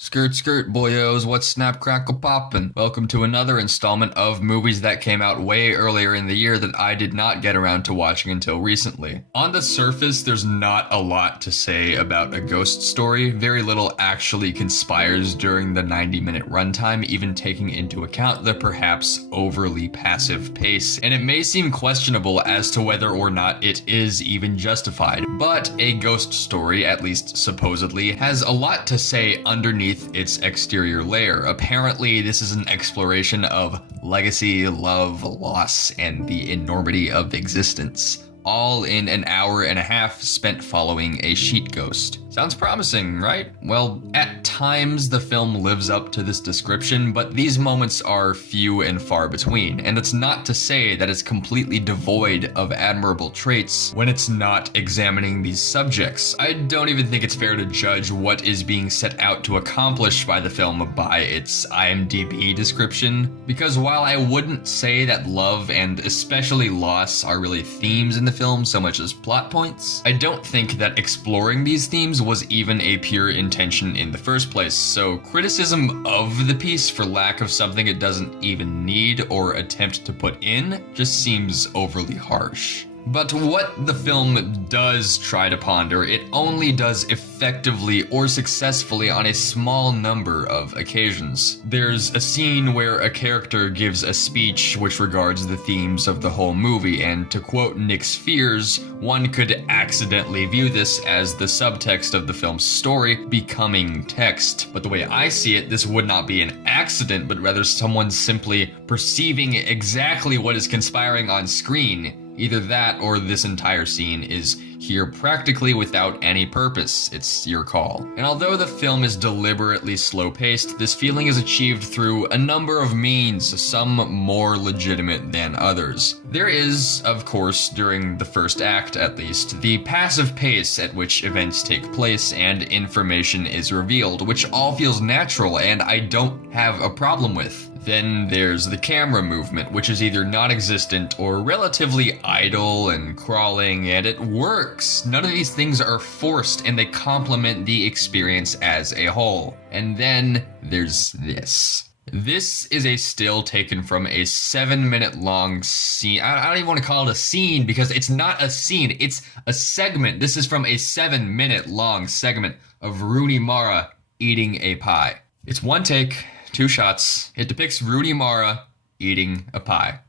Skirt skirt boyos, what's snap crackle poppin'? Welcome to another installment of movies that came out way earlier in the year that I did not get around to watching until recently. On the surface, there's not a lot to say about A Ghost Story. Very little actually conspires during the 90-minute runtime, even taking into account the perhaps overly passive pace. And it may seem questionable as to whether or not it is even justified, but A Ghost Story, at least supposedly, has a lot to say underneath its exterior layer. Apparently, this is an exploration of legacy, love, loss, and the enormity of existence, all in an hour and a half spent following a sheet ghost. Sounds promising, right? Well, at times the film lives up to this description, but these moments are few and far between, and it's not to say that it's completely devoid of admirable traits when it's not examining these subjects. I don't even think it's fair to judge what is being set out to accomplish by the film by its IMDb description, because while I wouldn't say that love and especially loss are really themes in the film so much as plot points, I don't think that exploring these themes was even a pure intention in the first place, so criticism of the piece for lack of something it doesn't even need or attempt to put in just seems overly harsh. But what the film does try to ponder, it only does effectively or successfully on a small number of occasions. There's a scene where a character gives a speech which regards the themes of the whole movie, and to quote Nick's fears, one could accidentally view this as the subtext of the film's story becoming text. But the way I see it, this would not be an accident, but rather someone simply perceiving exactly what is conspiring on screen. Either that or this entire scene is here practically without any purpose. It's your call. And although the film is deliberately slow-paced, this feeling is achieved through a number of means, some more legitimate than others. There is, of course, during the first act at least, the passive pace at which events take place and information is revealed, which all feels natural and I don't have a problem with. Then there's the camera movement, which is either non-existent or relatively idle and crawling, and it works. None of these things are forced, and they complement the experience as a whole. And then there's this. This is a still taken from a 7-minute long scene. I don't even want to call it a scene because it's not a scene, it's a segment. This is from a 7-minute long segment of Rooney Mara eating a pie. It's one take. 2 shots. It depicts Rooney Mara eating a pie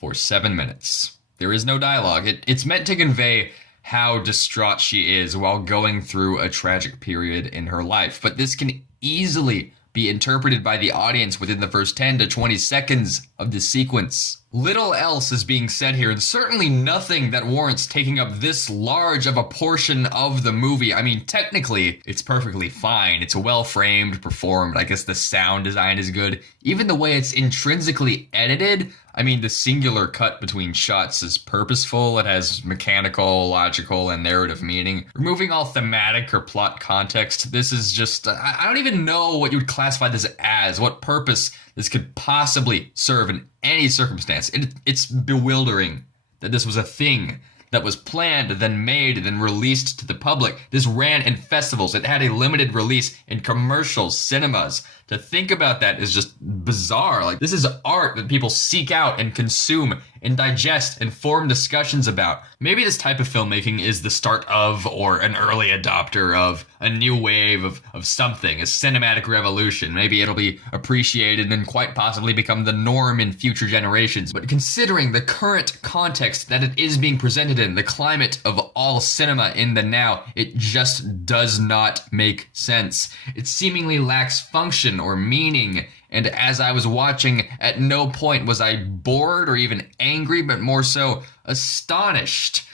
for 7 minutes. There is no dialogue. It's meant to convey how distraught she is while going through a tragic period in her life. But this can easily be interpreted by the audience within the first 10 to 20 seconds of this sequence. Little else is being said here, and certainly nothing that warrants taking up this large of a portion of the movie. I mean, technically, it's perfectly fine. It's well framed, performed. I guess the sound design is good. Even the way it's intrinsically edited, I mean, the singular cut between shots is purposeful. It has mechanical, logical, and narrative meaning. Removing all thematic or plot context, this is just, I don't even know what you would classify this as, what purpose this could possibly serve in any circumstance. It's bewildering that this was a thing that was planned, then made, then released to the public. This ran in festivals. It had a limited release in commercials, cinemas. To think about that is just bizarre. Like, this is art that people seek out and consume and digest and form discussions about. Maybe this type of filmmaking is the start of or an early adopter of a new wave of something, a cinematic revolution. Maybe it'll be appreciated and quite possibly become the norm in future generations. But considering the current context that it is being presented in, the climate of all cinema in the now, it just does not make sense. It seemingly lacks function or meaning, and as I was watching, at no point was I bored or even angry, but more so astonished,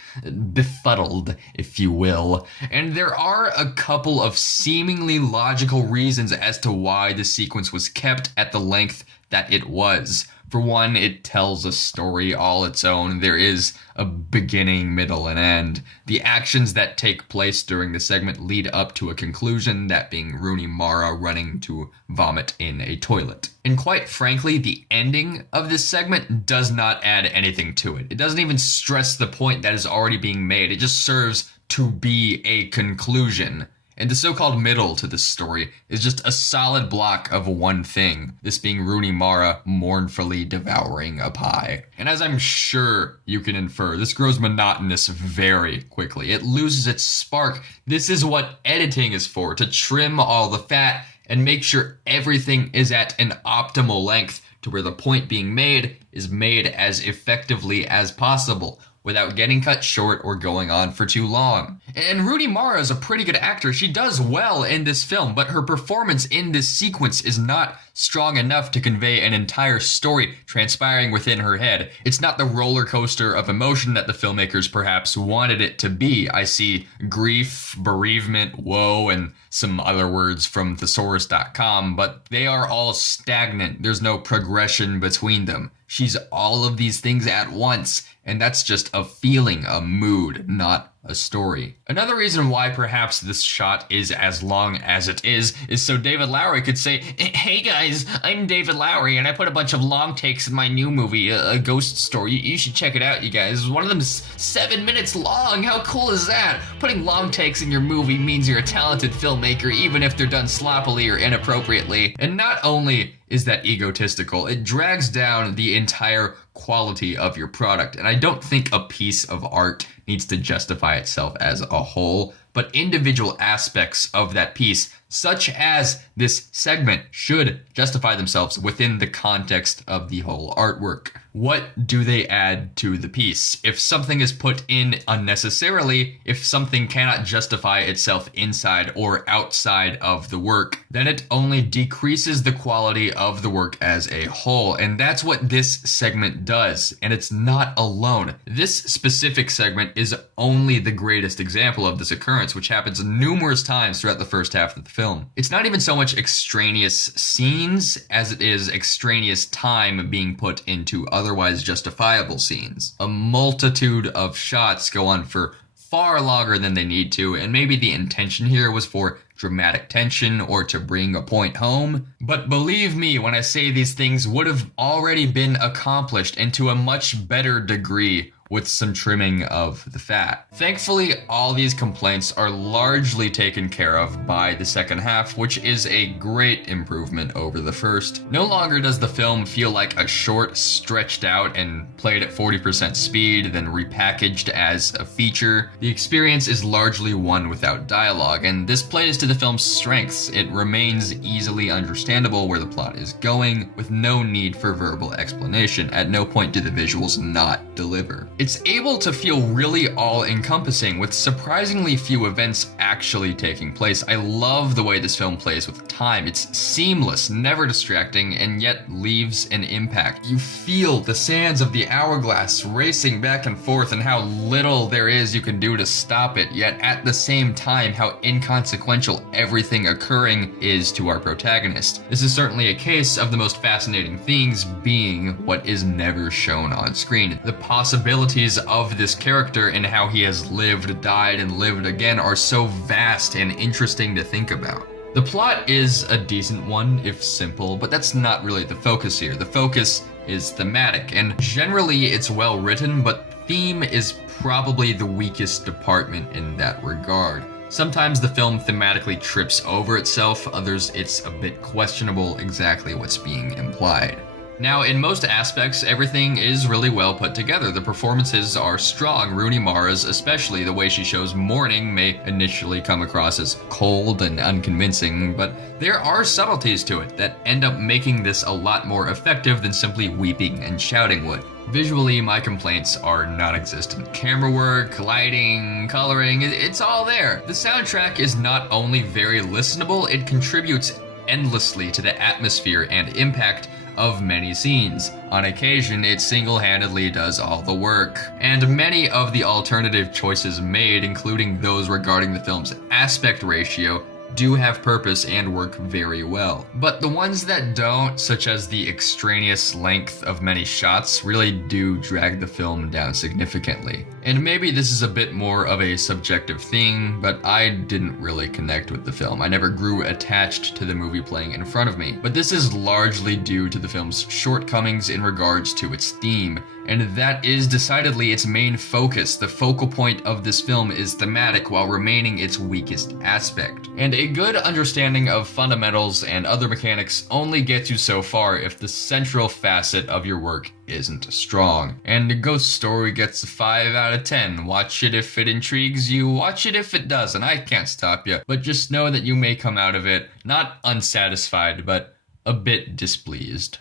befuddled, if you will. And there are a couple of seemingly logical reasons as to why the sequence was kept at the length that it was. For one, it tells a story all its own. There is a beginning, middle, and end. The actions that take place during the segment lead up to a conclusion, that being Rooney Mara running to vomit in a toilet. And quite frankly, the ending of this segment does not add anything to it. It doesn't even stress the point that is already being made. It just serves to be a conclusion. And the so-called middle to this story is just a solid block of one thing, this being Rooney Mara mournfully devouring a pie. And as I'm sure you can infer, this grows monotonous very quickly. It loses its spark. This is what editing is for, to trim all the fat and make sure everything is at an optimal length to where the point being made is made as effectively as possible, without getting cut short or going on for too long. And Rooney Mara is a pretty good actor. She does well in this film, but her performance in this sequence is not strong enough to convey an entire story transpiring within her head. It's not the roller coaster of emotion that the filmmakers perhaps wanted it to be. I see grief, bereavement, woe, and some other words from thesaurus.com, but they are all stagnant. There's no progression between them. She's all of these things at once, and that's just a feeling, a mood, not a story. Another reason why perhaps this shot is as long as it is so David Lowery could say, "Hey guys, I'm David Lowery, and I put a bunch of long takes in my new movie, A Ghost Story. You should check it out, you guys. One of them is 7 minutes long. How cool is that? Putting long takes in your movie means you're a talented filmmaker, even if they're done sloppily or inappropriately." And not only is that egotistical, it drags down the entire quality of your product. And I don't think a piece of art needs to justify itself as a whole, but individual aspects of that piece, such as this segment, should justify themselves within the context of the whole artwork. What do they add to the piece? If something is put in unnecessarily, if something cannot justify itself inside or outside of the work, then it only decreases the quality of the work as a whole. And that's what this segment does. And it's not alone. This specific segment is only the greatest example of this occurrence, which happens numerous times throughout the first half of the film. It's not even so much extraneous scenes as it is extraneous time being put into otherwise justifiable scenes. A multitude of shots go on for far longer than they need to, and maybe the intention here was for dramatic tension or to bring a point home. But believe me when I say these things would have already been accomplished, and to a much better degree, with some trimming of the fat. Thankfully, all these complaints are largely taken care of by the second half, which is a great improvement over the first. No longer does the film feel like a short, stretched out and played at 40% speed, then repackaged as a feature. The experience is largely one without dialogue, and this plays to the film's strengths. It remains easily understandable where the plot is going, with no need for verbal explanation. At no point do the visuals not deliver. It's able to feel really all-encompassing, with surprisingly few events actually taking place. I love the way this film plays with time. It's seamless, never distracting, and yet leaves an impact. You feel the sands of the hourglass racing back and forth, and how little there is you can do to stop it, yet at the same time how inconsequential everything occurring is to our protagonist. This is certainly a case of the most fascinating things being what is never shown on screen. The possibilities of this character and how he has lived, died, and lived again are so vast and interesting to think about. The plot is a decent one, if simple, but that's not really the focus here. The focus is thematic, and generally it's well written, but theme is probably the weakest department in that regard. Sometimes the film thematically trips over itself, others it's a bit questionable exactly what's being implied. Now, in most aspects, everything is really well put together. The performances are strong. Rooney Mara's, especially the way she shows mourning, may initially come across as cold and unconvincing, but there are subtleties to it that end up making this a lot more effective than simply weeping and shouting would. Visually, my complaints are non-existent. Camera work, lighting, coloring, it's all there. The soundtrack is not only very listenable, it contributes endlessly to the atmosphere and impact of many scenes. On occasion, it single-handedly does all the work. And many of the alternative choices made, including those regarding the film's aspect ratio, do have purpose and work very well. But the ones that don't, such as the extraneous length of many shots, really do drag the film down significantly. And maybe this is a bit more of a subjective thing, but I didn't really connect with the film. I never grew attached to the movie playing in front of me. But this is largely due to the film's shortcomings in regards to its theme, and that is decidedly its main focus. The focal point of this film is thematic while remaining its weakest aspect. And a good understanding of fundamentals and other mechanics only gets you so far if the central facet of your work isn't strong. And the Ghost Story gets a 5 out of 10. Watch it if it intrigues you, watch it if it doesn't. I can't stop you, but just know that you may come out of it not unsatisfied, but a bit displeased.